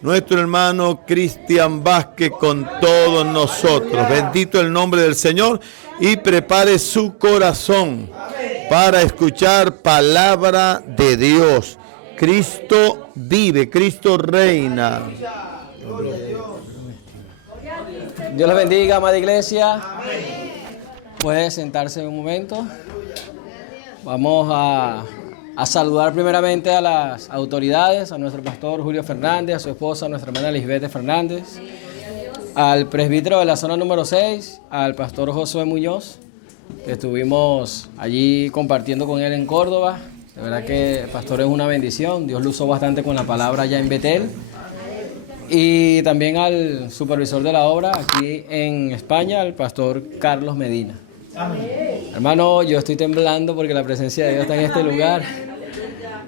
nuestro hermano Cristian Vázquez con todos nosotros. Bendito el nombre del Señor y prepare su corazón para escuchar palabra de Dios. Cristo vive, Cristo reina. Dios los bendiga, amada iglesia. Puede sentarse un momento. Vamos a saludar primeramente a las autoridades, a nuestro pastor Julio Fernández, a su esposa, nuestra hermana Lisbeth Fernández, al presbítero de la zona número 6, al pastor Josué Muñoz, que estuvimos allí compartiendo con él en Córdoba. De verdad que el pastor es una bendición, Dios lo usó bastante con la palabra allá en Betel. Y también al supervisor de la obra aquí en España, al pastor Carlos Medina. Amén. Hermano, yo estoy temblando porque la presencia de Dios está en este lugar.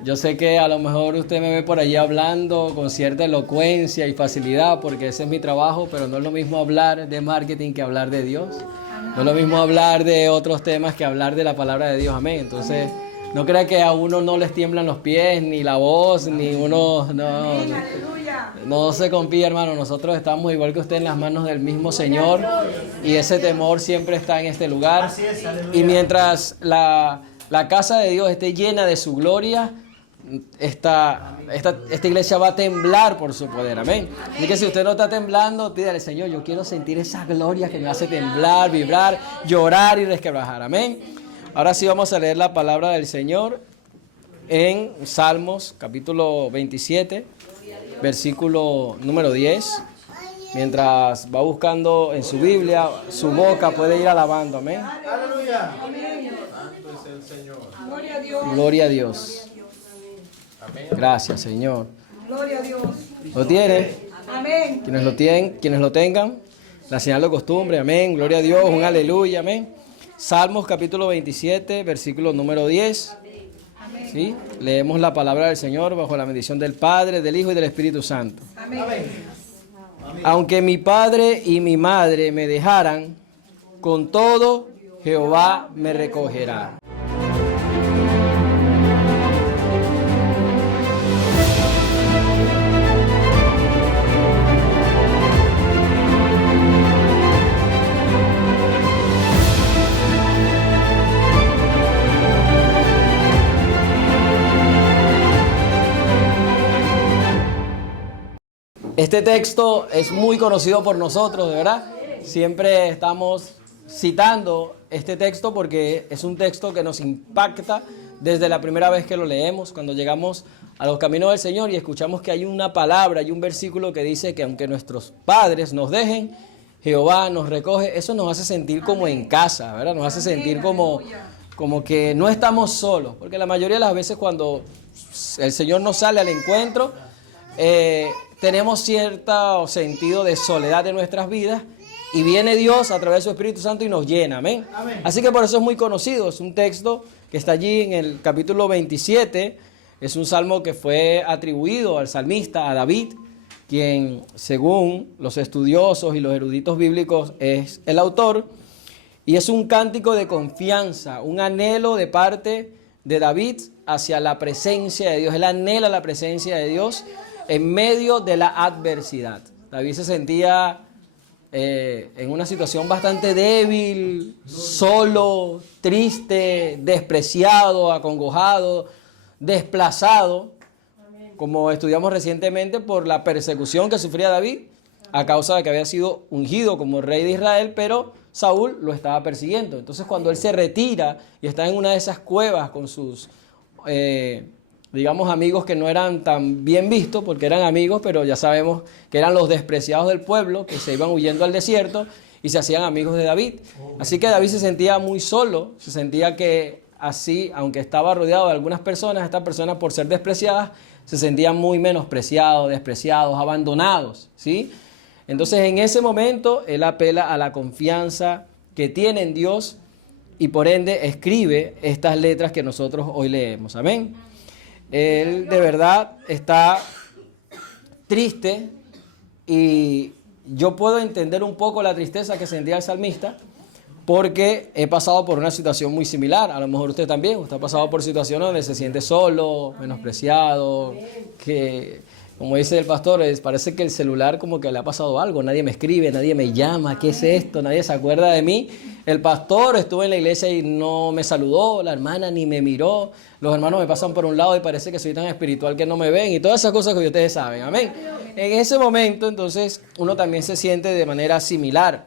Yo sé que a lo mejor usted me ve por allí hablando con cierta elocuencia y facilidad porque ese es mi trabajo, pero no es lo mismo hablar de marketing que hablar de Dios. No es lo mismo hablar de otros temas que hablar de la palabra de Dios. Amén. Entonces, no crea que a uno no les tiemblan los pies, ni la voz, ni uno... No se confíe, hermano. Nosotros estamos igual que usted en las manos del mismo Señor y ese temor siempre está en este lugar. Y mientras la casa de Dios esté llena de su gloria, esta iglesia va a temblar por su poder. Amén. Así que si usted no está temblando, pídale, Señor, yo quiero sentir esa gloria que me hace temblar, vibrar, llorar y resquebrajar. Amén. Ahora sí vamos a leer la palabra del Señor en Salmos capítulo 27, versículo número 10. Mientras va buscando en su Biblia, su boca puede ir alabando. Amén. Aleluya. Santo es el Señor. Gloria a Dios. Gloria a Dios. Amén. Gracias, Señor. Gloria a Dios. ¿Lo tiene? Amén. Quienes lo tengan, la señal de costumbre. Amén. Gloria a Dios. Un aleluya. Amén. Salmos capítulo 27, versículo número 10. ¿Sí? Leemos la palabra del Señor bajo la bendición del Padre, del Hijo y del Espíritu Santo. Amén. Aunque mi padre y mi madre me dejaran, con todo Jehová me recogerá. Este texto es muy conocido por nosotros, de verdad. Siempre estamos citando este texto porque es un texto que nos impacta desde la primera vez que lo leemos, cuando llegamos a los caminos del Señor y escuchamos que hay una palabra, hay un versículo que dice que aunque nuestros padres nos dejen, Jehová nos recoge. Eso nos hace sentir como en casa, ¿verdad? Nos hace sentir como que no estamos solos, porque la mayoría de las veces cuando el Señor nos sale al encuentro, tenemos cierto sentido de soledad en nuestras vidas y viene Dios a través de su Espíritu Santo y nos llena. Amén. Amén. Así que por eso es muy conocido. Es un texto que está allí en el capítulo 27. Es un salmo que fue atribuido al salmista, a David, quien según los estudiosos y los eruditos bíblicos es el autor. Y es un cántico de confianza, un anhelo de parte de David hacia la presencia de Dios. Él anhela la presencia de Dios en medio de la adversidad. David se sentía en una situación bastante débil, solo, triste, despreciado, acongojado, desplazado, como estudiamos recientemente por la persecución que sufría David a causa de que había sido ungido como rey de Israel, pero Saúl lo estaba persiguiendo. Entonces cuando él se retira y está en una de esas cuevas con sus digamos amigos que no eran tan bien vistos, porque eran amigos, pero ya sabemos que eran los despreciados del pueblo, que se iban huyendo al desierto y se hacían amigos de David. Así que David se sentía muy solo, se sentía que así, aunque estaba rodeado de algunas personas, estas personas por ser despreciadas, se sentían muy menospreciados, despreciados, abandonados, ¿sí? Entonces en ese momento él apela a la confianza que tiene en Dios y por ende escribe estas letras que nosotros hoy leemos. Amén. Él de verdad está triste y yo puedo entender un poco la tristeza que sentía el salmista porque he pasado por una situación muy similar. A lo mejor usted también, usted ha pasado por situaciones donde se siente solo, menospreciado, que como dice el pastor, parece que el celular como que le ha pasado algo, nadie me escribe, nadie me llama, ¿qué es esto? Nadie se acuerda de mí. El pastor estuvo en la iglesia y no me saludó, la hermana ni me miró, los hermanos me pasan por un lado y parece que soy tan espiritual que no me ven y todas esas cosas que ustedes saben, amén. En ese momento entonces uno también se siente de manera similar.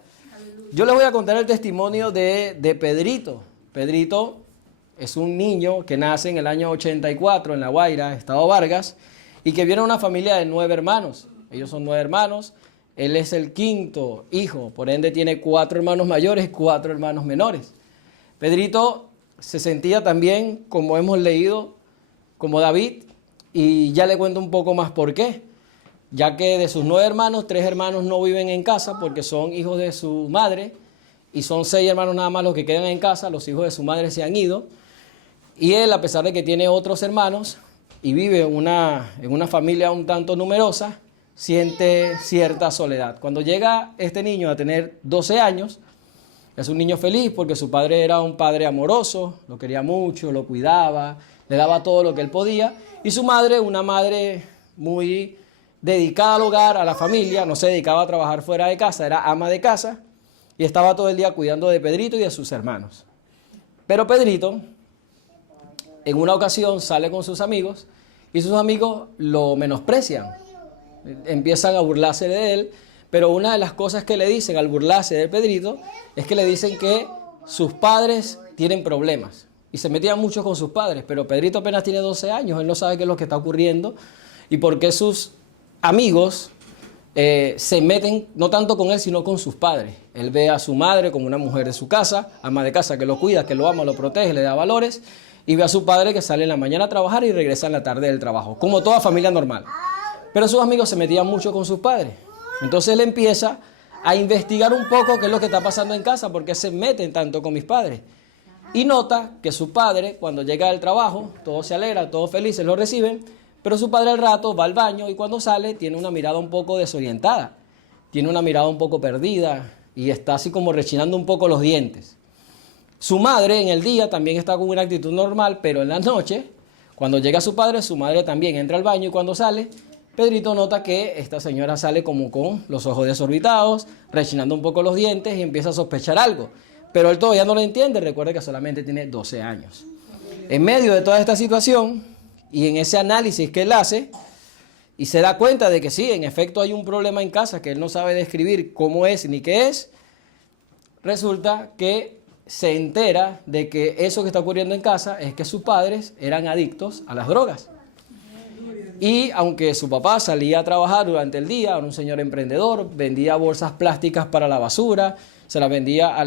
Yo les voy a contar el testimonio de Pedrito. Pedrito es un niño que nace en el año 84 en La Guaira, Estado Vargas, y que viene de una familia de 9 hermanos. Ellos son 9 hermanos, él es el quinto hijo, por ende tiene 4 hermanos mayores y 4 hermanos menores. Pedrito se sentía también, como hemos leído, como David, y ya le cuento un poco más por qué. Ya que de sus 9 hermanos, 3 hermanos no viven en casa porque son hijos de su madre, y son 6 hermanos nada más los que quedan en casa, los hijos de su madre se han ido, y él, a pesar de que tiene otros hermanos, y vive en una familia un tanto numerosa, siente cierta soledad. Cuando llega este niño a tener 12 años, es un niño feliz porque su padre era un padre amoroso, lo quería mucho, lo cuidaba, le daba todo lo que él podía, y su madre, una madre muy dedicada al hogar, a la familia, no se dedicaba a trabajar fuera de casa, era ama de casa, y estaba todo el día cuidando de Pedrito y de sus hermanos. Pero Pedrito, en una ocasión, sale con sus amigos, y sus amigos lo menosprecian, empiezan a burlarse de él, pero una de las cosas que le dicen al burlarse de Pedrito es que le dicen que sus padres tienen problemas, y se metían mucho con sus padres, pero Pedrito apenas tiene 12 años, él no sabe qué es lo que está ocurriendo, y por qué sus amigos se meten no tanto con él, sino con sus padres. Él ve a su madre como una mujer de su casa, ama de casa que lo cuida, que lo ama, lo protege, le da valores, y ve a su padre que sale en la mañana a trabajar y regresa en la tarde del trabajo, como toda familia normal. Pero sus amigos se metían mucho con sus padres. Entonces él empieza a investigar un poco qué es lo que está pasando en casa, por qué se meten tanto con mis padres. Y nota que su padre, cuando llega del trabajo, todos se alegran, todos felices, lo reciben, pero su padre al rato va al baño y cuando sale tiene una mirada un poco desorientada, tiene una mirada un poco perdida y está así como rechinando un poco los dientes. Su madre en el día también está con una actitud normal, pero en la noche, cuando llega su padre, su madre también entra al baño y cuando sale, Pedrito nota que esta señora sale como con los ojos desorbitados, rechinando un poco los dientes y empieza a sospechar algo. Pero él todavía no lo entiende, recuerde que solamente tiene 12 años. En medio de toda esta situación y en ese análisis que él hace, y se da cuenta de que sí, en efecto hay un problema en casa que él no sabe describir cómo es ni qué es, resulta que se entera de que eso que está ocurriendo en casa es que sus padres eran adictos a las drogas. Y aunque su papá salía a trabajar durante el día, era un señor emprendedor, vendía bolsas plásticas para la basura, se las vendía a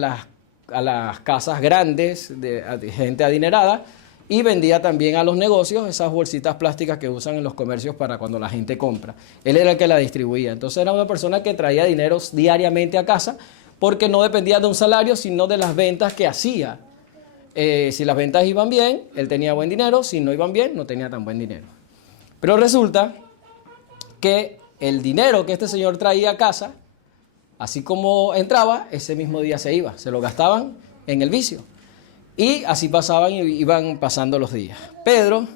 las casas grandes de gente adinerada y vendía también a los negocios esas bolsitas plásticas que usan en los comercios para cuando la gente compra. Él era el que la distribuía. Entonces era una persona que traía dinero diariamente a casa porque no dependía de un salario, sino de las ventas que hacía. Si las ventas iban bien, él tenía buen dinero, si no iban bien, no tenía tan buen dinero. Pero resulta que el dinero que este señor traía a casa, así como entraba, ese mismo día se iba, se lo gastaban en el vicio. Y así pasaban y iban pasando los días. Pero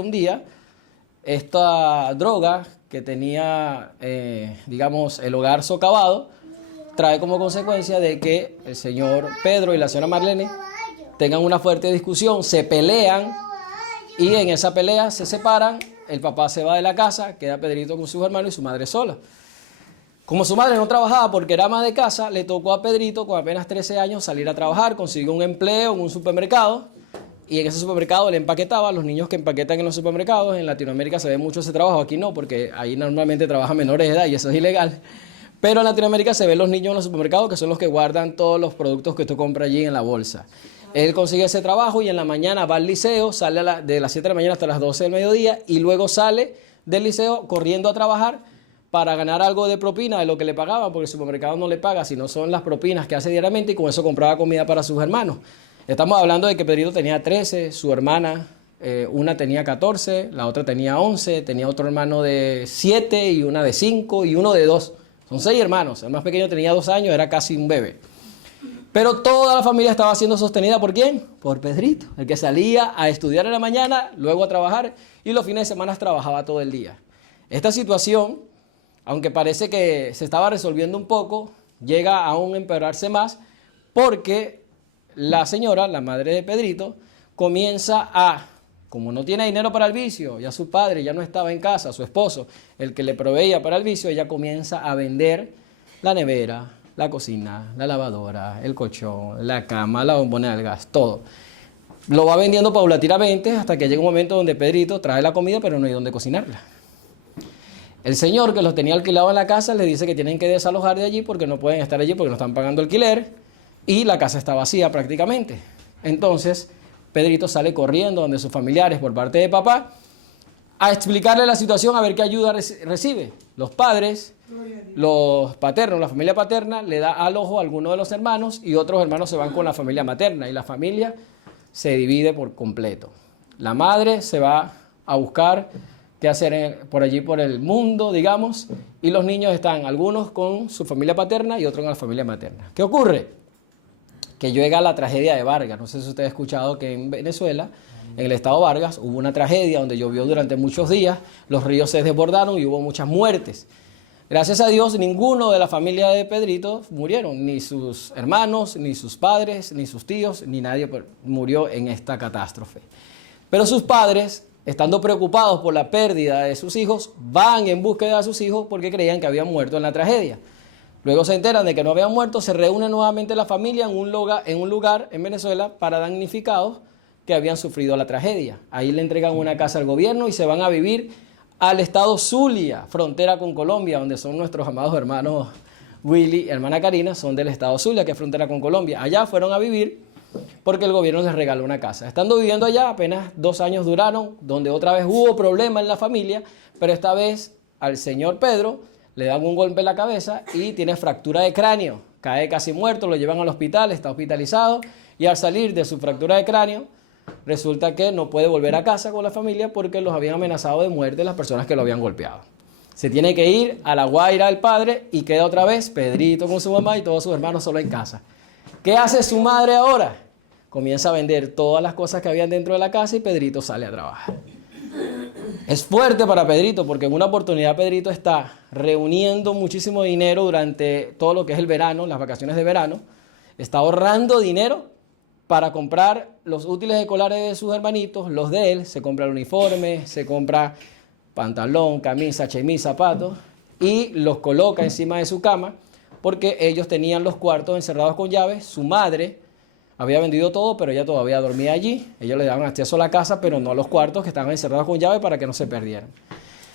un día, esta droga que tenía, digamos, el hogar socavado, trae como consecuencia de que el señor Pedro y la señora Marlene tengan una fuerte discusión, se pelean y en esa pelea se separan, el papá se va de la casa, queda Pedrito con sus hermanos y su madre sola. Como su madre no trabajaba porque era ama de casa, le tocó a Pedrito con apenas 13 años salir a trabajar, consiguió un empleo en un supermercado y en ese supermercado le empaquetaba a los niños que empaquetan en los supermercados. En Latinoamérica se ve mucho ese trabajo, aquí no, porque ahí normalmente trabajan menores de edad y eso es ilegal. Pero en Latinoamérica se ven los niños en los supermercados que son los que guardan todos los productos que usted compra allí en la bolsa. Él consigue ese trabajo y en la mañana va al liceo, sale de las 7 de la mañana hasta las 12 del mediodía y luego sale del liceo corriendo a trabajar para ganar algo de propina de lo que le pagaban, porque el supermercado no le paga, sino son las propinas que hace diariamente y con eso compraba comida para sus hermanos. Estamos hablando de que Pedrito tenía 13, su hermana, una tenía 14, la otra tenía 11, tenía otro hermano de 7 y una de 5 y uno de 2. Son 6 hermanos, el más pequeño tenía 2 años, era casi un bebé. Pero toda la familia estaba siendo sostenida ¿por quién? Por Pedrito, el que salía a estudiar en la mañana, luego a trabajar y los fines de semana trabajaba todo el día. Esta situación, aunque parece que se estaba resolviendo un poco, llega a aún empeorarse más porque la señora, la madre de Pedrito, comienza a, como no tiene dinero para el vicio, ya su padre ya no estaba en casa, su esposo, el que le proveía para el vicio, ella comienza a vender la nevera, la cocina, la lavadora, el colchón, la cama, la bombona del gas, todo. Lo va vendiendo paulatinamente hasta que llega un momento donde Pedrito trae la comida pero no hay donde cocinarla. El señor que los tenía alquilados en la casa le dice que tienen que desalojar de allí porque no pueden estar allí porque no están pagando alquiler y la casa está vacía prácticamente. Entonces Pedrito sale corriendo donde sus familiares por parte de papá a explicarle la situación, a ver qué ayuda recibe. Los padres, los paternos, la familia paterna le da al ojo a alguno de los hermanos y otros hermanos se van con la familia materna y la familia se divide por completo. La madre se va a buscar qué hacer por allí por el mundo, digamos, y los niños están algunos con su familia paterna y otros con la familia materna. ¿Qué ocurre? Que llega la tragedia de Vargas. No sé si usted ha escuchado que en Venezuela, en el estado Vargas, hubo una tragedia donde llovió durante muchos días, los ríos se desbordaron y hubo muchas muertes. Gracias a Dios, ninguno de la familia de Pedrito murieron, ni sus hermanos, ni sus padres, ni sus tíos, ni nadie murió en esta catástrofe. Pero sus padres, estando preocupados por la pérdida de sus hijos, van en búsqueda de sus hijos porque creían que habían muerto en la tragedia. Luego se enteran de que no habían muerto, se reúne nuevamente la familia en un lugar en Venezuela para damnificados que habían sufrido la tragedia. Ahí le entregan una casa al gobierno y se van a vivir al estado Zulia, frontera con Colombia, donde son nuestros amados hermanos Willy y hermana Karina, son del estado Zulia, que es frontera con Colombia. Allá fueron a vivir porque el gobierno les regaló una casa. Estando viviendo allá, apenas 2 años duraron, donde otra vez hubo problema en la familia, pero esta vez al señor Pedro le dan un golpe en la cabeza y tiene fractura de cráneo. Cae casi muerto, lo llevan al hospital, está hospitalizado y al salir de su fractura de cráneo, resulta que no puede volver a casa con la familia porque los habían amenazado de muerte las personas que lo habían golpeado. Se tiene que ir a La Guaira el padre y queda otra vez Pedrito con su mamá y todos sus hermanos solo en casa. ¿Qué hace su madre ahora? Comienza a vender todas las cosas que habían dentro de la casa y Pedrito sale a trabajar. Es fuerte para Pedrito porque en una oportunidad Pedrito está reuniendo muchísimo dinero durante todo lo que es el verano, las vacaciones de verano. Está ahorrando dinero para comprar los útiles escolares de sus hermanitos, los de él. Se compra el uniforme, se compra pantalón, camisa, chemis, zapatos y los coloca encima de su cama porque ellos tenían los cuartos encerrados con llaves. Su madre había vendido todo, pero ella todavía dormía allí. Ellos le daban acceso a la casa, pero no a los cuartos que estaban encerrados con llave para que no se perdieran.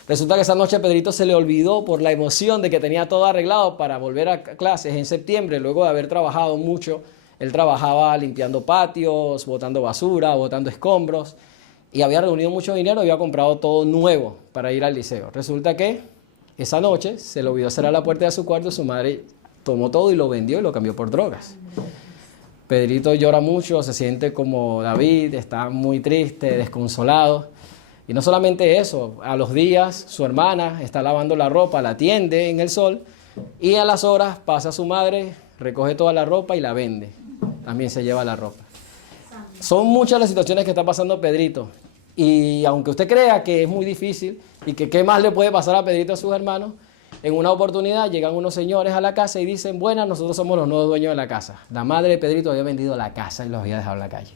Resulta que esa noche a Pedrito se le olvidó por la emoción de que tenía todo arreglado para volver a clases en septiembre, luego de haber trabajado mucho. Él trabajaba limpiando patios, botando basura, botando escombros, y había reunido mucho dinero, había comprado todo nuevo para ir al liceo. Resulta que esa noche se le olvidó cerrar la puerta de su cuarto y su madre tomó todo y lo vendió y lo cambió por drogas. Pedrito llora mucho, se siente como David, está muy triste, desconsolado. Y no solamente eso, a los días su hermana está lavando la ropa, la tiende en el sol y a las horas pasa su madre, recoge toda la ropa y la vende. También se lleva la ropa. Son muchas las situaciones que está pasando Pedrito. Y aunque usted crea que es muy difícil y que qué más le puede pasar a Pedrito a sus hermanos, en una oportunidad llegan unos señores a la casa y dicen, buenas, nosotros somos los nuevos dueños de la casa. La madre de Pedrito había vendido la casa y los había dejado en la calle.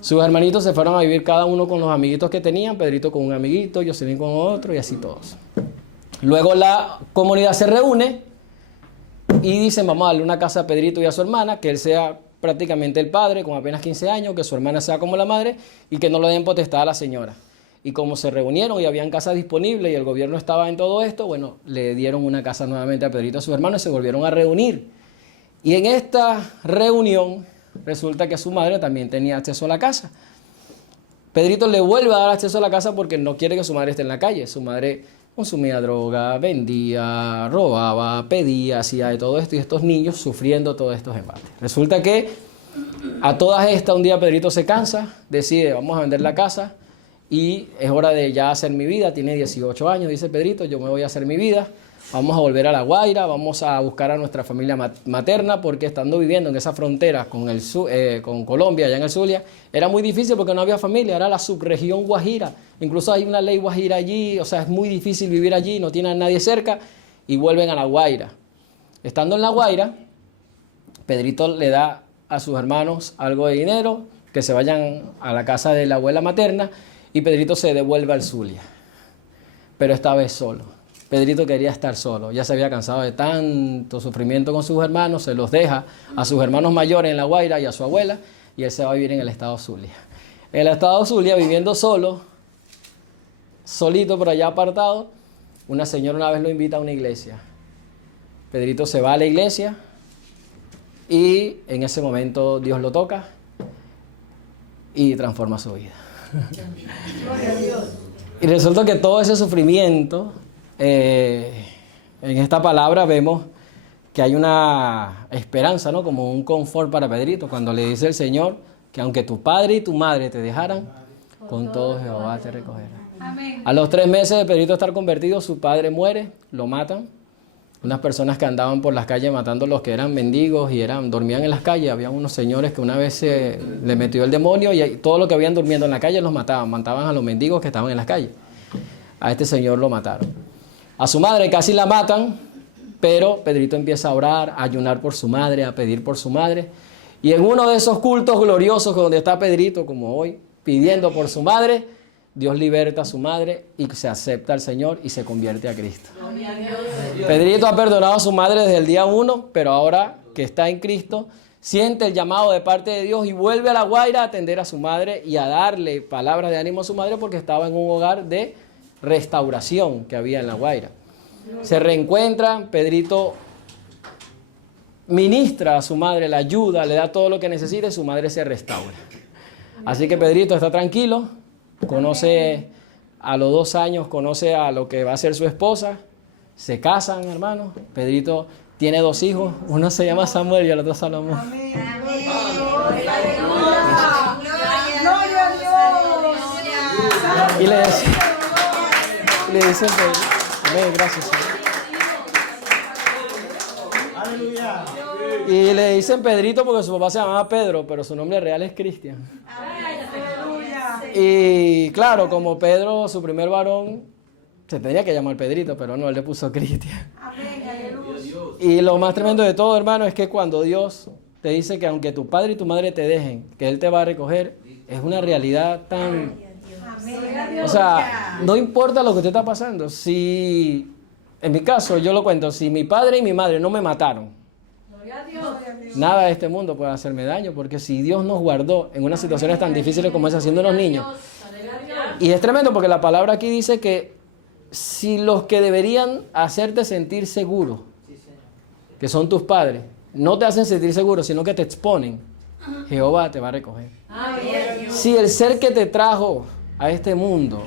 Sus hermanitos se fueron a vivir cada uno con los amiguitos que tenían, Pedrito con un amiguito, Jocelyn con otro y así todos. Luego la comunidad se reúne y dicen, vamos a darle una casa a Pedrito y a su hermana, que él sea prácticamente el padre con apenas 15 años, que su hermana sea como la madre y que no le den potestad a la señora. Y como se reunieron y habían casas disponibles y el gobierno estaba en todo esto, bueno, le dieron una casa nuevamente a Pedrito y a su hermano y se volvieron a reunir. Y en esta reunión resulta que su madre también tenía acceso a la casa. Pedrito le vuelve a dar acceso a la casa porque no quiere que su madre esté en la calle. Su madre consumía droga, vendía, robaba, pedía, hacía de todo esto y estos niños sufriendo todos estos embates. Resulta que a todas estas un día Pedrito se cansa, decide vamos a vender la casa y es hora de ya hacer mi vida. Tiene 18 años, dice Pedrito, yo me voy a hacer mi vida. Vamos a volver a La Guaira, vamos a buscar a nuestra familia materna, porque estando viviendo en esa frontera con Colombia, allá en el Zulia, era muy difícil porque no había familia, era la subregión Guajira. Incluso hay una ley Guajira allí, o sea, es muy difícil vivir allí, no tienen a nadie cerca, y vuelven a La Guaira. Estando en La Guaira, Pedrito le da a sus hermanos algo de dinero, que se vayan a la casa de la abuela materna, y Pedrito se devuelve al Zulia, pero esta vez solo. Pedrito quería estar solo, ya se había cansado de tanto sufrimiento con sus hermanos, se los deja a sus hermanos mayores en La Guaira y a su abuela, y él se va a vivir en el estado Zulia. En el estado Zulia, viviendo solo, solito por allá apartado, una señora una vez lo invita a una iglesia. Pedrito se va a la iglesia y en ese momento Dios lo toca y transforma su vida. Y resulta que todo ese sufrimiento, en esta palabra vemos que hay una esperanza, ¿no? Como un confort para Pedrito, cuando le dice el Señor que aunque tu padre y tu madre te dejaran, con todo Jehová te recogerá. Amén. A los 3 meses de Pedrito estar convertido, su padre muere, lo matan. Unas personas que andaban por las calles matando a los que eran mendigos y dormían en las calles. Había unos señores que una vez le metió el demonio y todo lo que habían durmiendo en la calle los mataban a los mendigos que estaban en las calles. A este señor lo mataron. A su madre casi la matan, pero Pedrito empieza a orar, a ayunar por su madre, a pedir por su madre. Y en uno de esos cultos gloriosos donde está Pedrito, como hoy, pidiendo por su madre, Dios liberta a su madre y se acepta al Señor y se convierte a Cristo. Pedrito ha perdonado a su madre desde el día 1, pero ahora que está en Cristo, siente el llamado de parte de Dios y vuelve a La Guaira a atender a su madre y a darle palabras de ánimo a su madre, porque estaba en un hogar de restauración que había en La Guaira. Se reencuentran, Pedrito ministra a su madre, la ayuda, le da todo lo que necesita y su madre se restaura. Así que Pedrito está tranquilo, conoce a los 2 años, conoce a lo que va a ser su esposa, se casan, hermanos. Pedrito tiene 2 hijos, uno se llama Samuel y el otro Salomón. Amén. Gloria a Dios. Y le dicen, amén, gracias, Señor. Y le dicen Pedrito porque su papá se llamaba Pedro, pero su nombre real es Cristian. Y claro, como Pedro, su primer varón, se tenía que llamar Pedrito, pero no, él le puso Cristian. Y lo más tremendo de todo, hermano, es que cuando Dios te dice que aunque tu padre y tu madre te dejen, que Él te va a recoger, es una realidad tan... O sea, no importa lo que te está pasando. Si, en mi caso, yo lo cuento, si mi padre y mi madre no me mataron, nada de este mundo puede hacerme daño, porque si Dios nos guardó en unas situaciones tan difíciles como esa, siendo unos niños, y es tremendo porque la palabra aquí dice que si los que deberían hacerte sentir seguro, que son tus padres, no te hacen sentir seguro, sino que te exponen, Jehová te va a recoger. Si el ser que te trajo a este mundo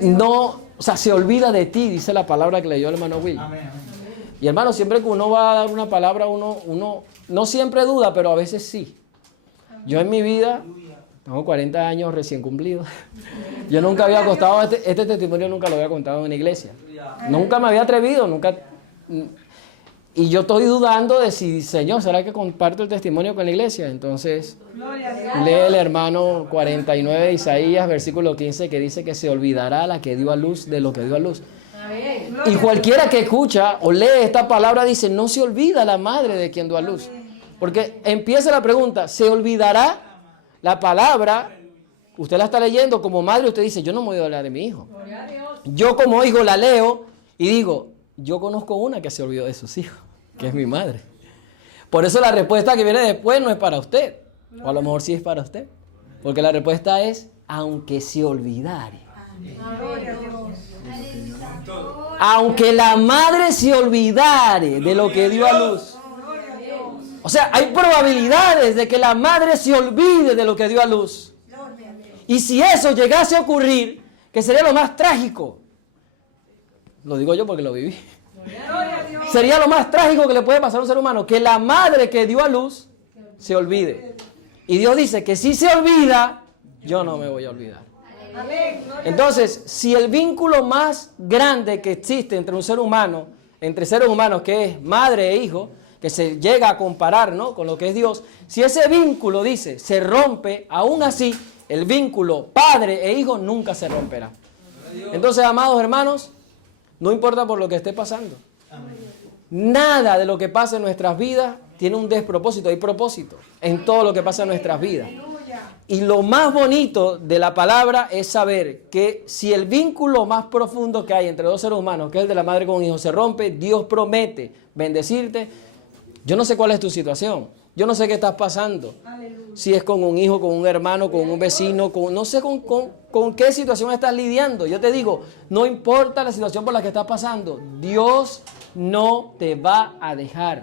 no, o sea, se olvida de ti, dice la palabra que leyó el hermano Will. Y hermano, siempre que uno va a dar una palabra, uno no siempre duda, pero a veces sí. Yo en mi vida, tengo 40 años recién cumplidos, yo nunca había contado, este testimonio nunca lo había contado en una iglesia. Nunca me había atrevido, nunca. Y yo estoy dudando de si, Señor, ¿será que comparto el testimonio con la iglesia? Entonces, lee el hermano 49 de Isaías, versículo 15, que dice que se olvidará la que dio a luz de lo que dio a luz. Y cualquiera que escucha o lee esta palabra dice, no se olvida la madre de quien dio a luz. Porque empieza la pregunta, ¿se olvidará la palabra? Usted la está leyendo como madre, usted dice, yo no me voy a olvidar de mi hijo. Yo como hijo la leo y digo, yo conozco una que se olvidó de sus hijos, que es mi madre. Por eso la respuesta que viene después no es para usted, o a lo mejor sí es para usted. Porque la respuesta es, aunque se olvidare. Aunque la madre se olvidare de lo que dio a luz. O sea, hay probabilidades de que la madre se olvide de lo que dio a luz. Y si eso llegase a ocurrir, que sería lo más trágico. Lo digo yo porque lo viví. Sería lo más trágico que le puede pasar a un ser humano, que la madre que dio a luz se olvide. Y Dios dice que si se olvida, yo no me voy a olvidar. Entonces, si el vínculo más grande que existe entre un ser humano, entre seres humanos, que es madre e hijo, que se llega a comparar, ¿no?, con lo que es Dios, si ese vínculo, dice, se rompe, aún así, el vínculo padre e hijo nunca se romperá. Entonces, amados hermanos, no importa por lo que esté pasando. Nada de lo que pasa en nuestras vidas tiene un despropósito, hay propósito en todo lo que pasa en nuestras vidas. Y lo más bonito de la palabra es saber que si el vínculo más profundo que hay entre dos seres humanos, que es el de la madre con un hijo, se rompe, Dios promete bendecirte. Yo no sé cuál es tu situación, yo no sé qué estás pasando. Si es con un hijo, con un hermano, con un vecino, no sé con qué situación estás lidiando. Yo te digo, no importa la situación por la que estás pasando, Dios no te va a dejar.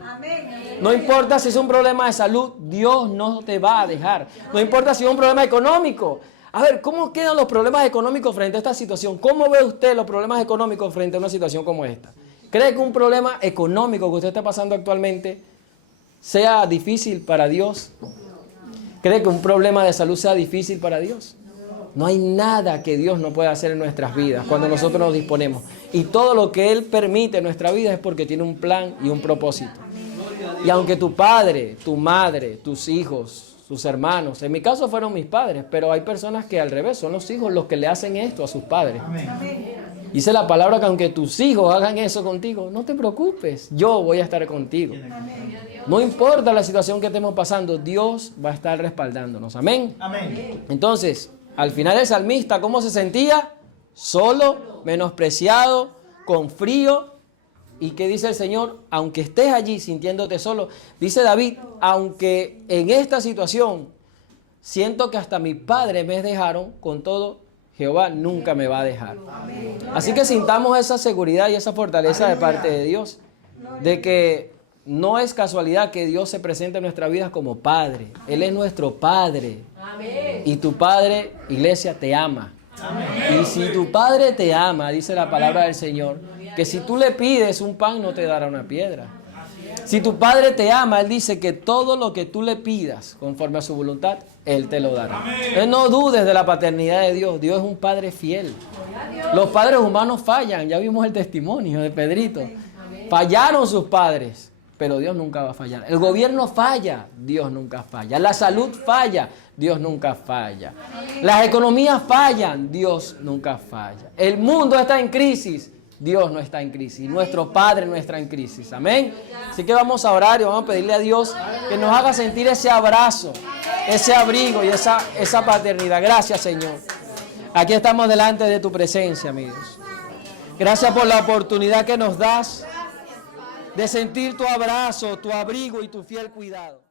No importa si es un problema de salud, Dios no te va a dejar. No importa si es un problema económico. A ver, ¿cómo quedan los problemas económicos frente a esta situación? ¿Cómo ve usted los problemas económicos frente a una situación como esta? ¿Cree que un problema económico que usted está pasando actualmente sea difícil para Dios? ¿Cree que un problema de salud sea difícil para Dios? No hay nada que Dios no pueda hacer en nuestras vidas cuando nosotros nos disponemos. Y todo lo que Él permite en nuestra vida es porque tiene un plan y un propósito. Y aunque tu padre, tu madre, tus hijos, sus hermanos, en mi caso fueron mis padres, pero hay personas que al revés, son los hijos los que le hacen esto a sus padres. Dice la palabra que aunque tus hijos hagan eso contigo, no te preocupes, yo voy a estar contigo. No importa la situación que estemos pasando, Dios va a estar respaldándonos. Amén. Entonces, al final el salmista, ¿cómo se sentía? Solo, menospreciado, con frío. ¿Y qué dice el Señor? Aunque estés allí sintiéndote solo, dice David, aunque en esta situación siento que hasta mis padres me dejaron, con todo, Jehová nunca me va a dejar. Así que sintamos esa seguridad y esa fortaleza de parte de Dios, de que no es casualidad que Dios se presente en nuestra vida como Padre. Él es nuestro Padre. Y tu Padre, iglesia, te ama. Y si tu Padre te ama, dice la palabra del Señor, que si tú le pides un pan, no te dará una piedra. Si tu Padre te ama, Él dice que todo lo que tú le pidas conforme a su voluntad, Él te lo dará. Entonces no dudes de la paternidad de Dios. Dios es un Padre fiel. Los padres humanos fallan. Ya vimos el testimonio de Pedrito. Fallaron sus padres, pero Dios nunca va a fallar. El gobierno falla, Dios nunca falla. La salud falla, Dios nunca falla. Las economías fallan, Dios nunca falla. El mundo está en crisis, Dios no está en crisis. Nuestro Padre no está en crisis. Amén. Así que vamos a orar y vamos a pedirle a Dios que nos haga sentir ese abrazo, ese abrigo y esa paternidad. Gracias, Señor. Aquí estamos delante de tu presencia, amigos. Gracias por la oportunidad que nos das de sentir tu abrazo, tu abrigo y tu fiel cuidado.